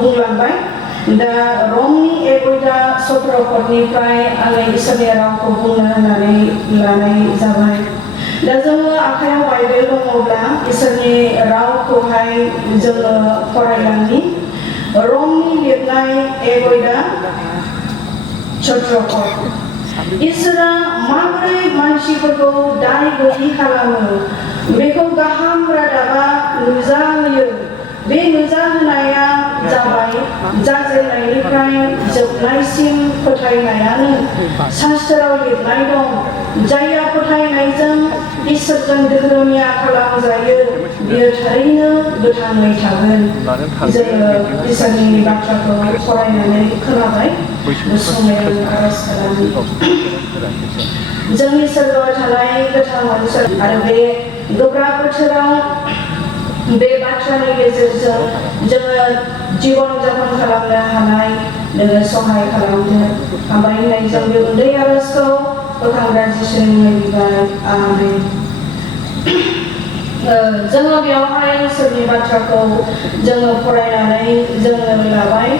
बुंलांबाय दा रमनि एगयदा सत्रपदनिफ्राय आङो इसोरनि रावखौ बुंनो होननानै लानाय जाबाय दा जोङो आखायाव बाइबेल दङब्ला इसोरनि रावखौहाय जोङो फरायलांनि रमनि लिरनाय एगयदा सत्रपद इसोरा माबोरै मानसिफोरखौ दाय गैयि खालामो बेखौ गाहाम रादाबा नुजाहोयो बे नुजाहोनाया जाबाय जाजेननायनिफ्राय जोबनायसिम फोथायनायानो शास्त्राव लिरनाय दं जायहा फोथायनायजों इसोरजों धोरोमिया खालामजायो बियो थारैनो गोथाङै थागोन जोङो इसोरनि बाथ्राखौ फरायनानै खोनाबाय गुसुङै आरज खालामो जोंनि सोरगोआव थानाय गोथां मोनसे आरो बे गोब्राब बोथोराव बे बाथ्रानि गेजेरजों जोङो जीवन जापन खालामनो हानाय नोङो सहाय खालामदो हामबाय होननायजों बे उन्दै आरजखौ बोखांग्रा जिसुनि बिबार आमेन जोङो बेवहाय इसोरनि बाथ्राखौ जोङो फरायनानै जोङो लाबाय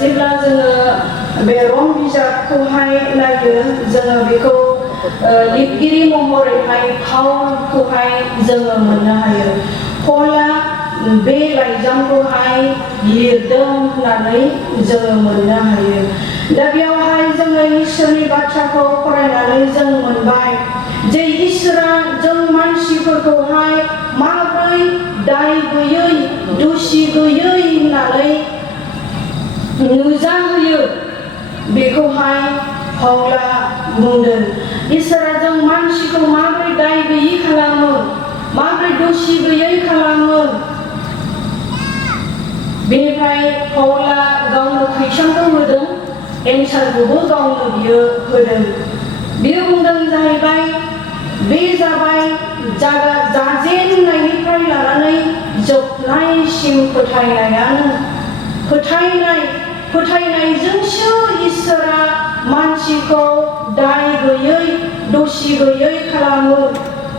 जेब्ला जोङो बे रम बिजाबखौहाय नायो जोङो बेखौ लिरगिरि महरैहाय पाउलखौहाय जोङो मोननो हायो पला बे लाइजामखौहाय लिरदों होननानै जोङो मोननो हायो दा बेयावहाय जोङो इसोरनि बाथ्राखौ फरायनानै जों मोनबाय जे इसोरा जों मानसिफोरखौहाय माबोरै दाय गैयै दुसि गैयै होननानै नुजाहोयो बेखौहाय पाउला बुंदों इसोरा जों मानसिखौ माबोरै दाय गैयि खालामो माबोरै दुसि गैयै खालामो बेनिफ्राय पाउला गावनो कुइसनखौ होदों एन्सारखौबो गावनो बियो होदों बियो बुंदों जाहैबाय बे जाबाय जाजेननायनिफ्राय लानानै जोबनायसिम फोथायनायानो फोथायनायजोंसो इसोरा मानसिखौ दाय गैयै दुसि गैयै खालामो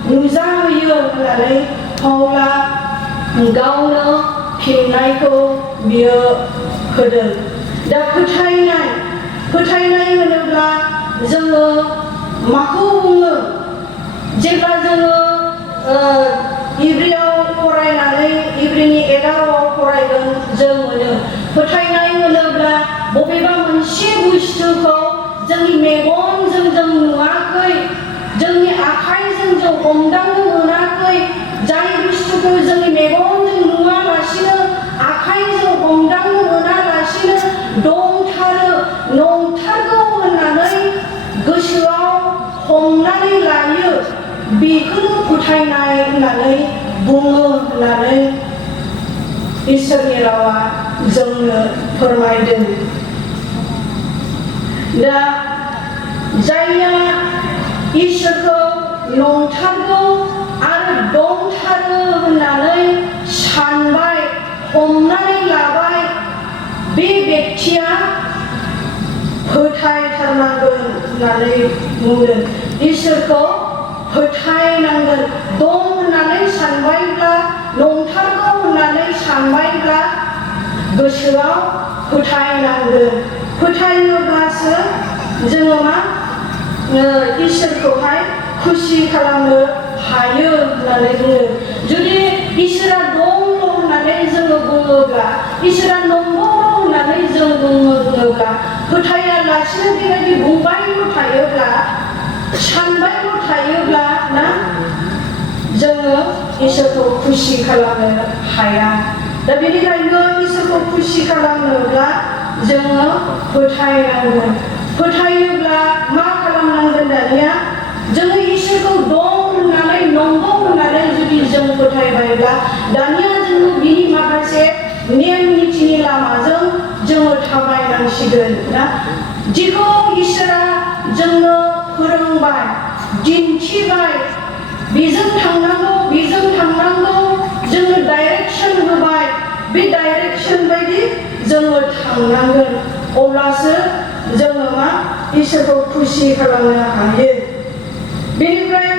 नुजाहोयो होननानै पाउला गावनो फिननायखौ बियो होदों दा फोथायनाय होनोब्ला जोङो माखौ बुङो जेब्ला जोङो इब्रियाव फरायनानै इब्रिनि 11आव फरायगोन जों मोनो फोथायनाय होनोब्ला बबेबा मोनसे बुस्थुखौ जोंनि मेगनजों जों नुवाखै जोंनि आखाइजों जों हमदांनो मोनाखै जाय बुस्थुखौ जोंनि मेगनजों नुवालासिनो आखाइजों हमदांनो मोनालासिनो दंथारो नंथारगौ होननानै गोसोआव हमनानै लायो बेखौनो फोथायनाय होननानै बुङो होननानै इसोरनि रावा जोंनो फोरमायदों दा जायहा इसोरखौ नंथारगौ आरो दंथारो होननानै सानबाय हमनानै लाबाय बे बेक्तिया फोथायथारनांगोन होननानै बुंदों इसोरखौ फोथायनांगोन दं होननानै सानबायब्ला नंथारगौ होननानै सानबायब्ला गोसोआव फोथायनांगोन फोथायोब्लासो जोङो मा इसोरखौहाय खुसि खालामनो हायो होननानै बुङो जुदि इसोरा दङ होननानै जोङो बुङोब्ला इसोरा नंगौ होननानै जों बुङोब्ला फोथायालासिनो बेबायदि बुंबायल' थायोब्ला सानबायल' थायोब्ला ना जोङो इसोरखौ खुसि खालामनो हाया दा बेनिखायनो इसोरखौ खुसि खालामनोब्ला जोङो फोथायनांगोन फोथायोब्ला मा खालामनांगोन दानिया जोङो इसोरखौ दं होननानै नंगौ होननानै जुदि जों फोथायबायब्ला दानिया जोङो बिनि माखासे नेम निथिनि लामाजों जोङो थाबायनांसिगोन ना जेखौ इसोरा जोंनो फोरोंबाय दिन्थिबाय बेजों थांनांगौ जोङो डाइरेक्सन होबाय बे डाइरेक्सन बायदि जोङो थांनांगोन अब्लासो जोङो मा इसोरखौ खुसि खालामनो हायो बेनिफ्राय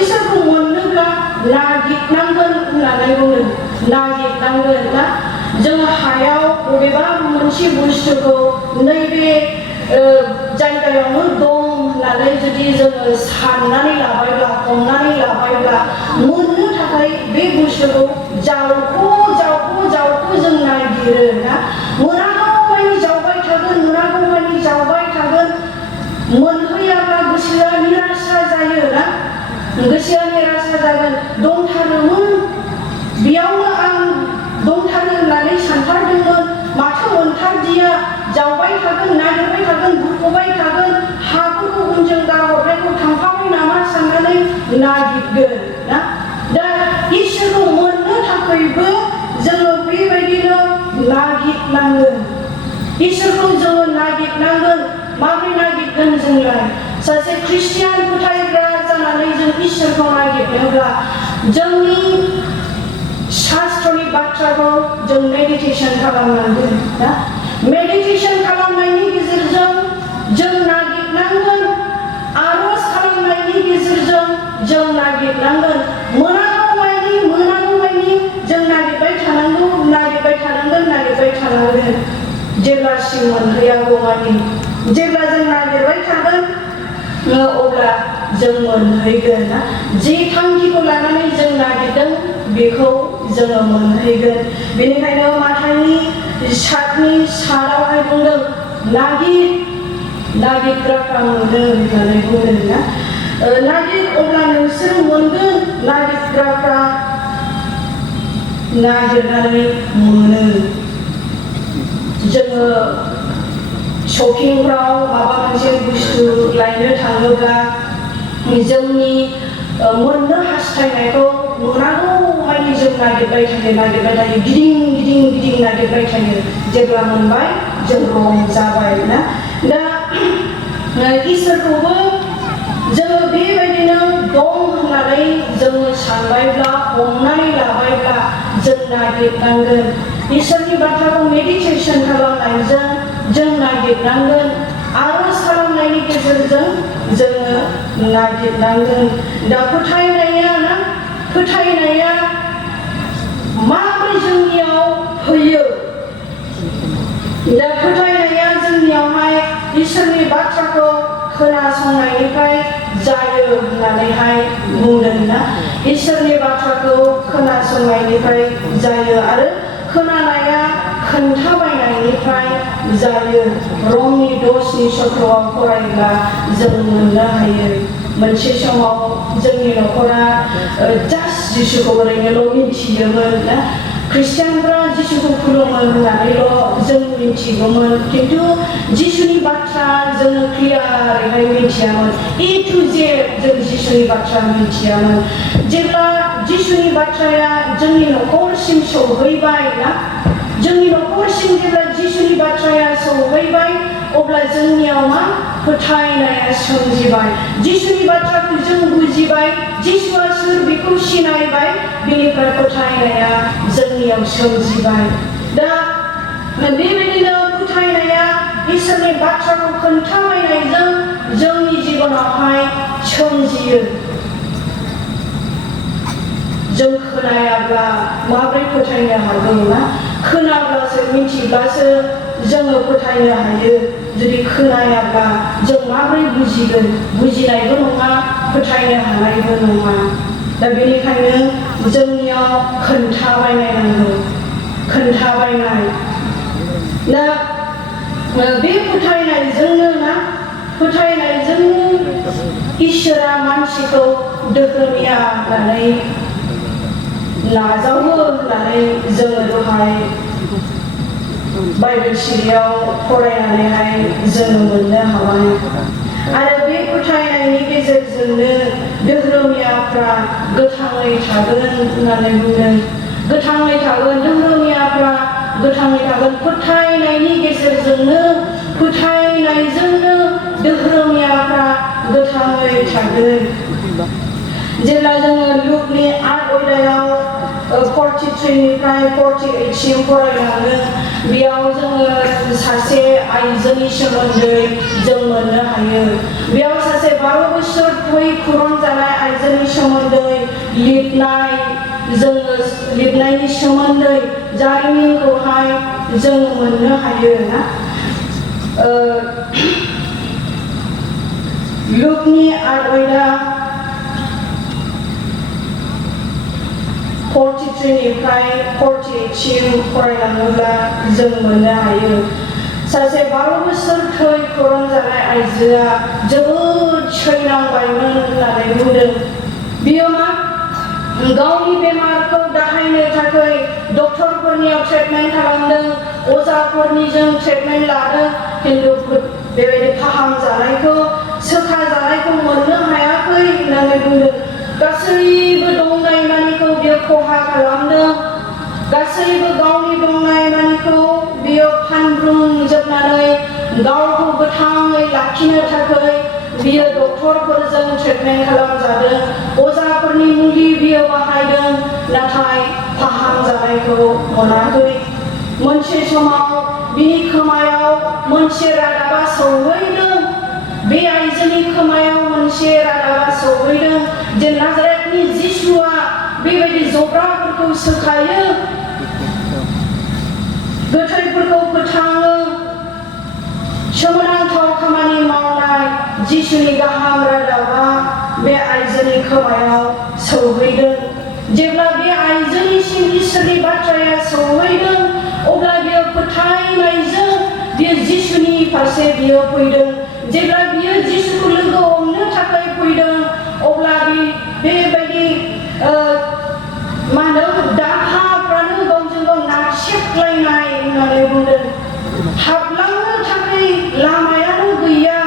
इसोरखौ मोननोब्ला नागिरनांगोन होननानै बुङो नागिरनांगोन ना जों हायाव बबेबा मोनसे बुस्थुखौ नैबे जायगायावनो दं होननानै जुदि जोङो साननानै लाबायब्ला हमनानै लाबायब्ला मोननो थाखाय बे बुस्थुखौ जावखो जों नागिरो ना मोनागौमानि जावबाय थागोन मोनागौमानि जावबाय थागोन मोनहैयाब्ला गोसोआ निराशा जायो ना गोसोआ निराशा जागोन दंथारोमोन बेयावनो आं दंथारो होननानै सानथारदोंमोन माथो मोनथारदिया जावबाय थागोन नागिरबाय थागोन बुख'बाय थागोन हाफोरखौ उनजों गारहरनायखौ थांफाबाय नामा साननानै नागिरगोन ना दा इसोरखौ मोननो थाखायबो जोङो बेबायदिनो नागिरनांगोन इसोरखौ जोङो नागिरनांगोन माबोरै नागिरगोन जोंलाय सासे ख्रिस्टियान फोथायग्रा जानानै जों इसोरखौ नागिरनोब्ला जोंनि शास्त्रनि बाथ्राखौ जों मेडिटेशन खालामनांगोन ना मेडिटेशन खालामनायनि गेजेरजों जों नागिरनांगोन आरज खालामनायनि गेजेरजों जों नागिरनांगोन मोनागौमानि जों नागिरबाय थानांगोन जेब्लासिम मोनहैयागौमानि जेब्ला जों नागिरबाय थागोन अब्ला जों मोनहैगोन ना जे थांखिखौ लानानै जों नागिरदों बेखौ जोङो मोनहैगोन बेनिखायनो माथाइनि 7:7 बुंदों नागिरग्राफ्रा मोनो होननानै बुंदों ना नागिर अब्ला नोंसोर मोनगोन नागिरग्राफ्रा नागिरनानै मोनो जोङो शपिंफ्राव माबा मोनसे बुस्थु लायनो थाङोब्ला जोंनि मोननो हास्थायनायखौ मोनागौमानि जों नागिरबाय थायो गिदिं नागिरबाय थायो जेब्ला मोनबाय जों रंजाबाय ना दा इसोरखौबो जोङो बेबायदिनो दं होननानै जोङो सानबायब्ला हमनानै लाबायब्ला जों नागिरनांगोन इसोरनि बाथ्राखौ मेडिटेशन खालामनायजों जों नागिरनांगोन आरज खालामनायनि गेजेरजों जोङो नागिरनांगोन दा फोथायनाया माबोरै जोंनियाव फैयो दा फोथायनाया जोंनियावहाय इसोरनि बाथ्राखौ खोनासंनायनिफ्राय जायो होननानैहाय बुंदों ना इसोरनि बाथ्राखौ खोनासंनायनिफ्राय जायो आरो खोनानाया खोन्थाबायनायनिफ्राय जायो रमनि 10:17 फरायब्ला जों मोननो हायो मोनसे समाव जोंनि न'खरा जास्ट जिसुखौ ओरैनोल' मिथियोमोन ना ख्रिस्टियानफ्रा जिसुखौ खुलुमो होननानैल' जों मिथिगौमोन खिन्थु जिसुनि बाथ्रा जोङो क्लियारैहाय मिथियामोन A to Z जों जिसुनि बाथ्रा मिथियामोन जेब्ला जिसुनि बाथ्राया जोंनि न'खरसिम सौहैबाय ना जोंनि न'खरसिम जेब्ला जिसुनि बाथ्राया सौहैबाय अब्ला जोंनियाव मा फोथायनाया सोमजिबाय जिसुनि बाथ्राखौ जों बुजिबाय जिसुआ सोर बेखौ सिनायबाय बेनिफ्राय फोथायनाया जोंनियाव सोमजिबाय दा बेबायदिनो फोथायनाया इसोरनि बाथ्राखौ खोन्थाबायनायजों जोंनि जिबनावहाय सोमजियो जों खोनायाब्ला माबोरै फोथायनो हागौ ना खोनाब्लासो मिथिब्लासो जोङो फोथायनो हायो जुदि खोनायाब्ला जों माबोरै बुजिगोन बुजिनायबो नङा फोथायनो हानायबो नङा दा बेनिखायनो जोंनियाव खोन्थाबायनाय दा बे फोथायनायजोंनो इसोरा मानसिखौ दोहोनिया होननानै नाजावो होननानै जोङो दहाय बाइबेल सिरियाव फरायनानैहाय जोङो मोननो हाबाय आरो बे फोथायनायनि गेजेरजोंनो दोहोरोमियाफ्रा गोथाङै थागोन होननानै बुंदों गोथाङै थागोन दोहोरोमियाफ्रा गोथाङै थागोन फोथायनायनि गेजेरजोंनो फोथायनायजोंनो दोहोरोमियाफ्रा गोथाङै थागोन जेब्ला जोङो लुकनि 8 अध्यायाव 43निफ्राय 48सिम फरायलाङो बेयाव जोङो सासे आइजोनि सोमोन्दै जों मोननो हायो बेयाव सासे 12 बोसोर थै खुरन जानाय आइजोनि सोमोन्दै लिरनायनि सोमोन्दै जारिमिनखौहाय जों मोननो हायो ना लुकनि आयदा 43निफ्राय 48सिम फरायलाङोब्ला जों मोननो हायो सासे 12 बोसोर थै खरं जानाय आइजोआ जोबोद सैनांबायमोन होननानै बुंदों बियो मा गावनि बेमारखौ दाहायनो थाखाय डक्टरफोरनियाव ट्रिटमेन्ट खालामदों अजाफोरनिजों ट्रिटमेन्ट लादों खिन्थु बेबायदि फाहामजानायखौ सोखाजानायखौ मोननो हायाखै होननानै बुंदों गासैबो दंनाय मानिखौ बियो खहा खालामदों गासैबो गावनि दंनाय मानिखौ बियो फानब्रुंजोबनानै गावखौ गोथाङै लाखिनो थाखाय बियो डक्टरफोरजों ट्रिटमेन्ट खालामजादों अजाफोरनि मुलि बियो बाहायदों नाथाय फाहामजानायखौ मोनाखै मोनसे समाव बिनि खोमायाव मोनसे रादाबा सौहैदों बे आइजोनि खोमायाव मोनसे रादाबा सौहैदों जे नाजारेथनि जिसुआ बेबायदि जब्राफोरखौ सोखायो गोथैफोरखौ फोथाङो सोमोनांथाव खामानि मावनाय जिसुनि गाहाम रादाबा बे आइजोनि खोमायाव सौहैदों जेब्ला बे आइजोनिसिम इसोरनि बाथ्राया सौहैदों अब्ला बियो फोथायनायजों बियो जिसुनि फारसे बियो फैदों जेब्ला बियो जिसुखौ लोगो हमनो थाखाय फैदों अब्ला बेबायदि मा होनो दाहाफ्रानो गावजों गाव नारसेबलायनाय होननानै बुंदों हाबलांनो थाखाय लामायानो गैया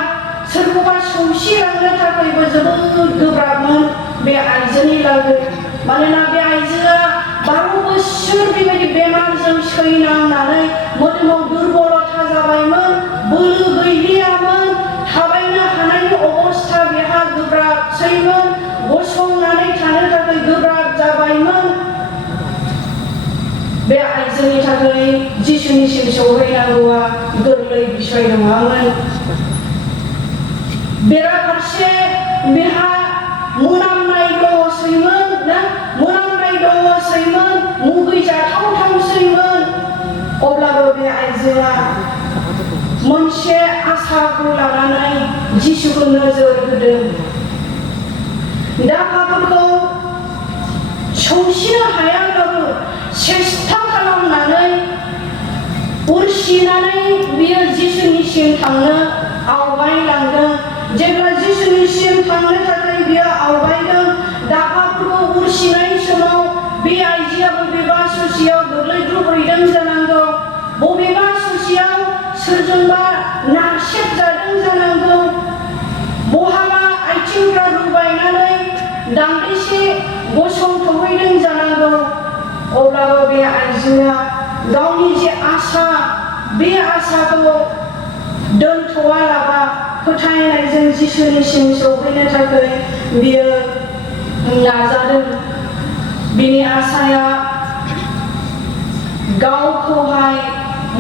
सोरखौबा सौसिलांनो थाखायबो जोबोद गोब्राबमोन बे आइजोनि लागै मानोना बे आइजोआ 12 बोसोर बेबायदि बेमारजों सैनांनानै मोदोमाव दुर्बलता जाबायमोन बोलो गैलियामोन थाबायनो हानायनि अबस्था बेहा गोब्राबसैमोन गसंनानै थानो थाखाय गोब्राब जाबायमोन बे आइजोनि थाखाय जिसुनिसिम सौहैनांगौआ गोरलै बिसय नङामोन बेराफारसे बेहा मोनामनाय दङसैमोन ना मोनामनाय दङसैमोन मुगैजाथावथावसैमोन अब्लाबो बे आइजोआ मोनसे आसाखौ लानानै जिसुखौ नोजोर होदों दाहाफोरखौ सौसिनो हायाब्लाबो सेस्था खालामनानै उरसिनानै बियो जिसुनिसिम थांनो आवगायलांदों जेब्ला जिसुनिसिम थांनो थाखाय बियो आवगायदों दाहाफोरखौ उरसिनाय समाव बे आइजोआ बबेबा ससेयाव गोग्लैद्रुबहैदों जानांगौ बबेबा ससेयाव सोरजोंबा नारसेबजादों जानांगौ बहाबा आथिंफ्रा रुबायनानै दान्दिसे गसंथ'हैदों जानांगौ अब्लाबो बे आइजोआ गावनि जे आसा बे आसाखौ दोनथ'वालाबा फोथायनायजों जिसुनिसिम सौहैनो थाखाय बियो नाजादों बिनि आसाया गावखौहाय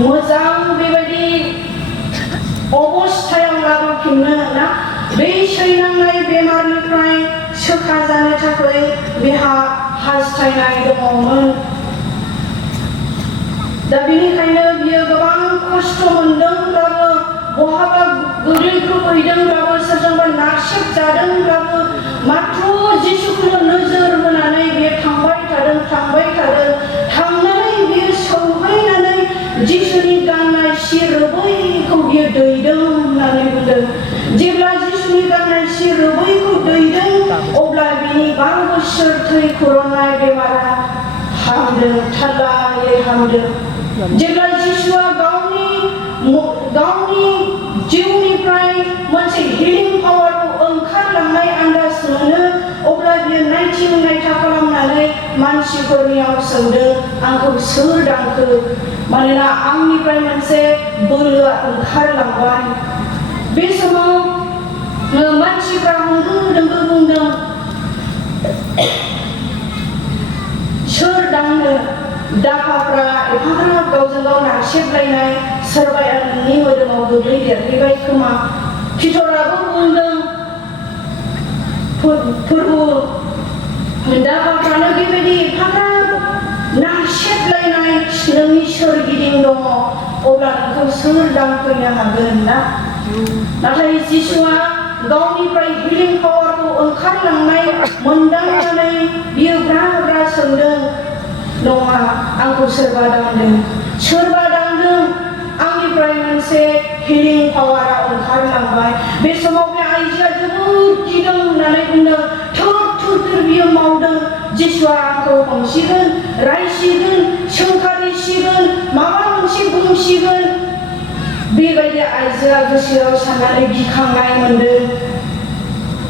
मोजां बेबायदि अबस्थायाव लाबोफिननो ना बे सैनांनाय बेमारनिफ्राय सोखाजानो थाखाय बेहा हास्थायनाय दङमोन दा बेनिखायनो बियो गोबां खस्थ' मोनदोंब्लाबो बहाबा गोग्लैद्रुबहैदोंब्लाबो सोरजोंबा नारसेबजादोंब्लाबो माथ्र जिसुखौल' नोजोर होनानै बियो थांबाय थादों थांनानै बियो सौहैनानै जिसुनि गाननाय सि रोबैखौ बियो दैदों होननानै बुंदों जेब्ला जिसुनि गाननाय सि रोबैखौ दैदों अब्ला बिनि 12 बोसोर थै खर'नाय बेमारा हामदों थाल्लायै हामदों जेब्ला जिसुआ गावनि जिउनिफ्राय मोनसे हिलिं पावारखौ ओंखारलांनाय आन्दाज मोनो अब्ला बियो नायथा खालामनानै मानसिफोरनियाव सोंदों आंखौ सोर दांखो मानोना आंनिफ्राय मोनसे बोलोआ ओंखारलांबाय बे समाव मानसिफ्रा होंगो दोंगो बुंदों सोर दांनो दाहाफ्रा एफाग्राब गावजों गाव नारसेबलायनाय सोरबाया नोंनि मोदोमाव गोग्लैदेरहैबाय खोमा पितराबो बुंदों फोरबु दाहाफ्रानो बेबायदि एफाग्राब नारसेब सारस्रिलायनाय नोंनि सोरगिदिं दङ अब्ला नोंखौ सोर दांफैनो हागोन ना नाथाय जिसुआ गावनिफ्राय हिलिं पावारखौ ओंखारलांनाय मोनदांनानै बियो ब्रा ब्रा सोंदों नङा आंखौ सोरबा दांदों आंनिफ्राय मोनसे हिलिं पावारा ओंखारलांबाय बे समाव बे आइजोआ जोबोद गिदों होननानै बुंदों थर बियो मावदों जिसुआ आंखौ हमसिगोन रायसिगोन सोंखारिसिगोन माबा मोनसे बुंसिगोन बेबायदि आइजोआ गोसोआव साननानै गिखांनाय मोनदों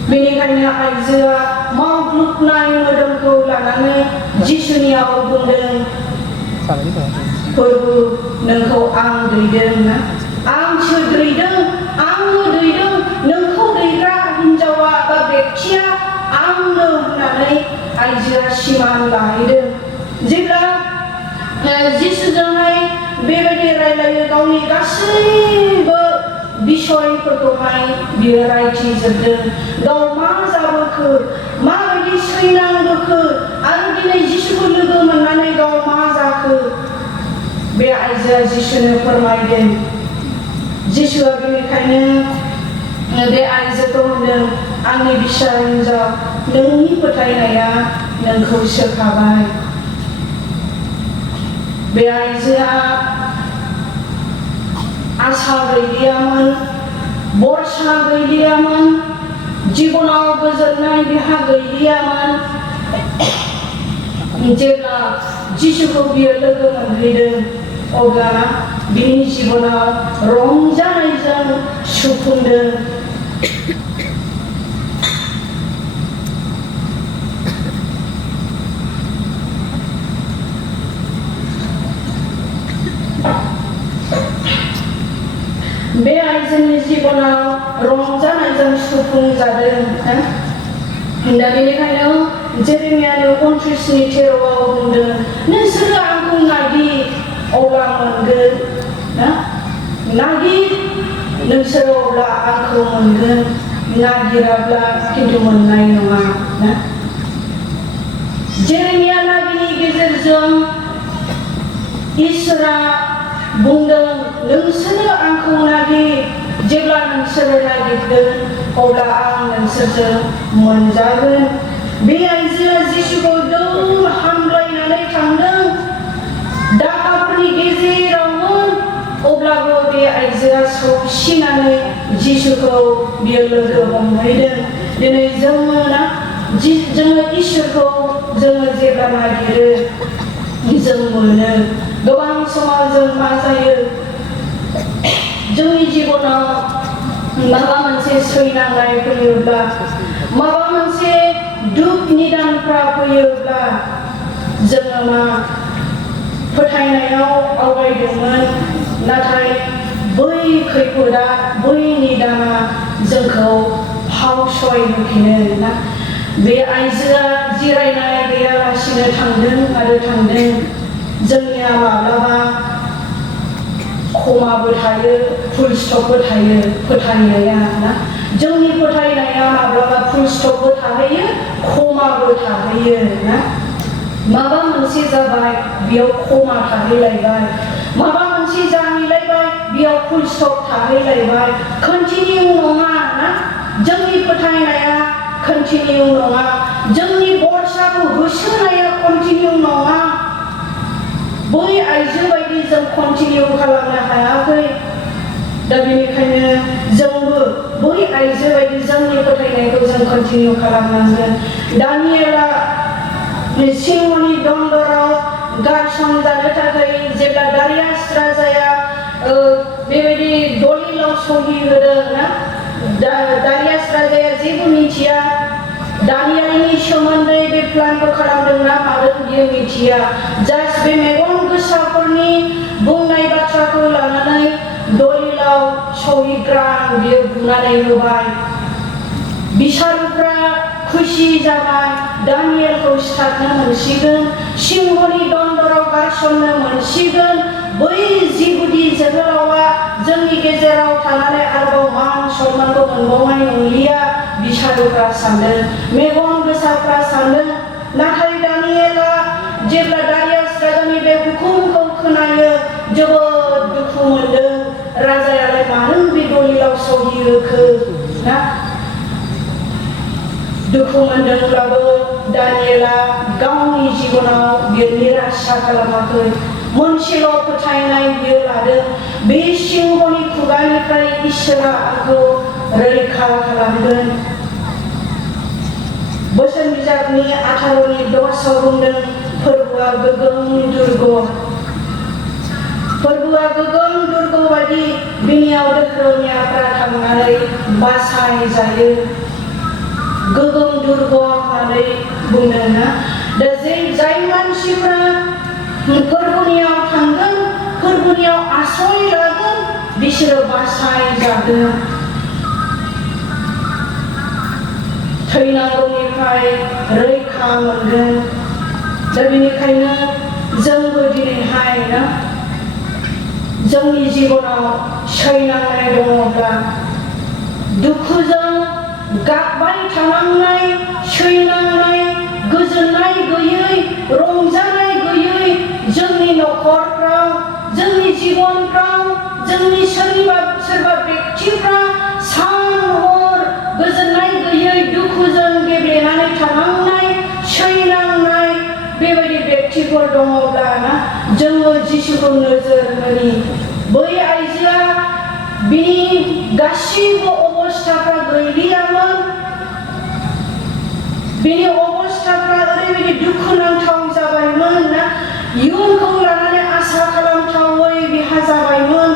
बेनिखायनो आइजोआ मावग्लुबनाय मोदोमखौ लानानै जिसुनियाव बुंदों प्रभु नोंखौ आं दैदों ना आंसो दैदों आंनो दैदों नोंखौ दैग्रा हिनजावा बा बेक्तिया आंनो होननानै आइजोआ सिमान लाहैदों जेब्ला जिसुजोंहाय बेबायदि रायलायो गावनि गासैबो बिसयफोरखौहाय बियो रायथिजोबदों गाव मा जाबोखो माबायदि सैनांबोखो आरो दिनै जिसुखौ लोगो मोननानै गाव मा जाखो बे आइजोआ जिसुनो फोरमायदों जिसुआ बेनिखायनो बे आइजोखौ होनदों आंनि बिसा हिनजाव नोंनि फोथायनाया नोंखौ सोखाबाय बे आइजोआ आसा गैलियामोन बरसा गैलियामोन जिबनाव गोजोननाय बिहा गैलियामोन जेब्ला जिसुखौ बियो लोगो मोनहैदों अब्ला बिनि जिबनाव रंजानायजों सुफुंदों बे आइजोनि जिबनाव रंजानायजों सुफुंजादों दा बेनिखायनो जेरेमियानो 29:13 बुंदों नोंसोरो आंखौ नागिर अब्ला मोनगोन नागिर नोंसोरो अब्ला आंखौ मोनगोन नागिराब्ला खिन्थु मोननाय नङा ना जेरेमिया नागिरनि गेजेरजों इसोरा बुंदों नोंसोरो आंखौ नागिर जेब्ला नोंसोरो नागिरगोन अब्ला आं नोंसोरजों मोनजागोन बे आइजोआ जिसुखौ दौर हामलायनानै थांदों दाखाफोरनि गेजेरावमोन अब्लाबो बे आइजोआ सौसिनानै जिसुखौ बियो लोगो हमहैदों दिनै जोङो इसोरखौ जोङो जेब्ला नागिरो जों मोनो गोबां समाव जों मा जायो जोंनि जिबनाव माबा मोनसे सैनांनाय फैयोब्ला माबा मोनसे दुख निदानफ्रा फैयोब्ला जोङो मा फोथायनायाव आवगायदोंमोन नाथाय बै खैफोदा बै निदाना जोंखौ फावसयहोफिनो ना बे आइजोआ जिरायनाय गैयालासिनो थांदों जोंनिया माब्लाबा खमाबो थायो फुल स्टपबो थायो फोथायनाया ना जोंनि फोथायनाया माब्लाबा फुल स्टपबो थाहैयो खमाबो थाहैयो ना माबा मोनसे जाबाय बेयाव खमा थाहैलायबाय माबा मोनसे जाहैलायबाय बेयाव फुल स्टप थाहैलायबाय कन्टिनिउ नङा ना जोंनि फोथायनाया कन्टिनिउ नङा जोंनि बरसाखौ होसोनाया कन्टिनिउ नङा बै आइजो बायदि जों कन्टिनिउ खालामनो हायाखै दा बेनिखायनो जोंबो बै आइजो बायदि जोंनि फोथायनायखौ जों कन्टिनिउ खालामनांगोन दानियेला सिंहनि दन्दराव गारसनजानो थाखाय जेब्ला दारियास राजाया बेबायदि दलिलाव सहि होदों ना दारियास राजाया जेबो मिथिया दानियेलनि सोमोन्दै बे प्लानखौ खालामदों ना मादों बियो मिथिया जास्ट बे मेगन गोसाफोरनि बुंनाय बाथ्राखौ लानानै दलिलाव सहिग्रा बियो बुंनानै होबाय बिसारुफ्रा खुसि जाबाय दानियेलखौ सिथारनो मोनसिगोन सिंहनि दन्दराव गारसननो मोनसिगोन बै जिहुदी जोहोलावा जोंनि गेजेराव थानानै आरोबाव मान सन्मानखौ मोनबावनाय नंलिया बिसारुफ्रा सानदों मेगन गोसाफ्रा सानदों नाथाय दानियेला जेब्ला दारियास राजानि बे खोनायो जोबोद दुखु मोनदों राजायालाय मानो बे दलिलाव सहियोखो ना दुखु मोनदोंब्लाबो दानियेला गावनि जिबनाव बियो निराशा खालामाखै मोनसेल' फोथायनाय बियो लादों बे सिंहनि खुगानिफ्राय इसोरा आंखौ रैखा खालामगोन बोसोन बिजाबनि 18नि 10 बुंदों फोरबोआ गोगोम दुर्ग बायदि बिनियाव दोखोनियाफ्रा थांनानै बासाय जायो गोगोम दुर्ग होननानै बुंदों ना दा जाय मानसिफ्रा फोरबोनियाव थांगोन फोरबोनियाव आश्रय लागोन बिसोरो बासाय जागोन थैनांगौनिफ्राय रैखा मोनगोन दा बेनिखायनो जोंबो दिनैहाय ना जोंनि जिबनाव सैनांनाय दङब्ला दुखुजों गाबबाय थानांनाय सैनांनाय गोजोननाय गैयै रंजानाय गैयै जोंनि न'खरफ्राव जोंनि जिबनफ्राव जोंनि सोरबा व्यक्तिफ्रा सान हर गोजोननाय गैयै दुखुजों गेब्लेनानै थानांनाय सैनांनाय बेबायदि व्यक्तिफोर दङब्ला ना जोङो जिसुखौ नोजोर होनि बै आइजोआ बिनि गासिबो अबस्थाफ्रा गैलियामोन बिनि अबस्थाफ्रा ओरैबायदि दुखुनांथाव जाबायमोन ना इयुनखौ लानानै आसा खालामथावै बिहा जाबायमोन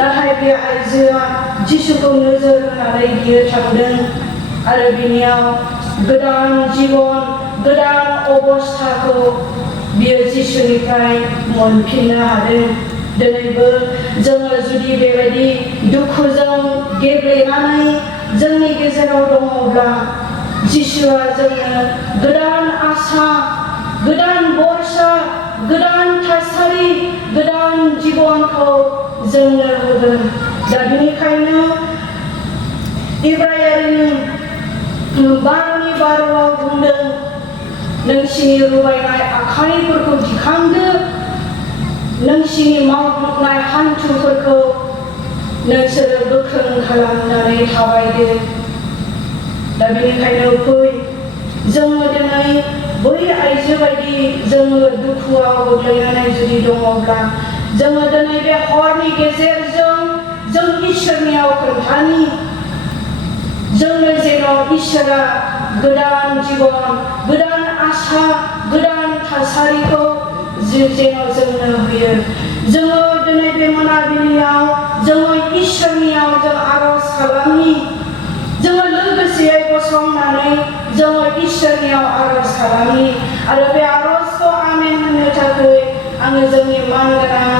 नाथाय बे आइजोआ जिसुखौ नोजोर होनानै बियो थांदों आरो बिनियाव गोदान जिबन गोदान अबस्थाखौ बियो जिसुनिफ्राय मोनफिननो हादों दिनैबो जोङो जुदि बेबायदि दुखुजों गेब्लेनानै जोंनि गेजेराव दङब्ला जिसुआ जोंनो गोदान आसा गोदान भरसा गोदान थासारि गोदान जिबनखौ जोंनो होगोन दा बेनिखायनो इब्रायारिनि 12:12 बुंदों नोंसिनि रुबायनाय आखाइफोरखौ दिखांदो नोंसिनि मावग्लुबनाय हान्थुफोरखौ नोंसोरो गोख्रों खालामनानै थाबायदो दा बेनिखायनो फै जोङो दिनै बै आइजो बायदि जोङो दुखुआव गोग्लैनानै जुदि दङब्ला जोङो दिनै बे हरनि गेजेरजों जों इसोरनियाव खोन्थानि जोंनो जेन' इसोरा गोदान जिबन गोदान आसा गोदान थासारिखौ जेन' जोंनो होयो जोङो दिनै बे मोनाबिलियाव जोङो इसोरनियाव जों आर'ज खालामनि जोङो लोगोसेयै गसंनानै जोङो इसोरनियाव आर'ज खालामनि आरो बे आर'जखौ आमेन होनो थाखाय आङो जोंनि मानगोनां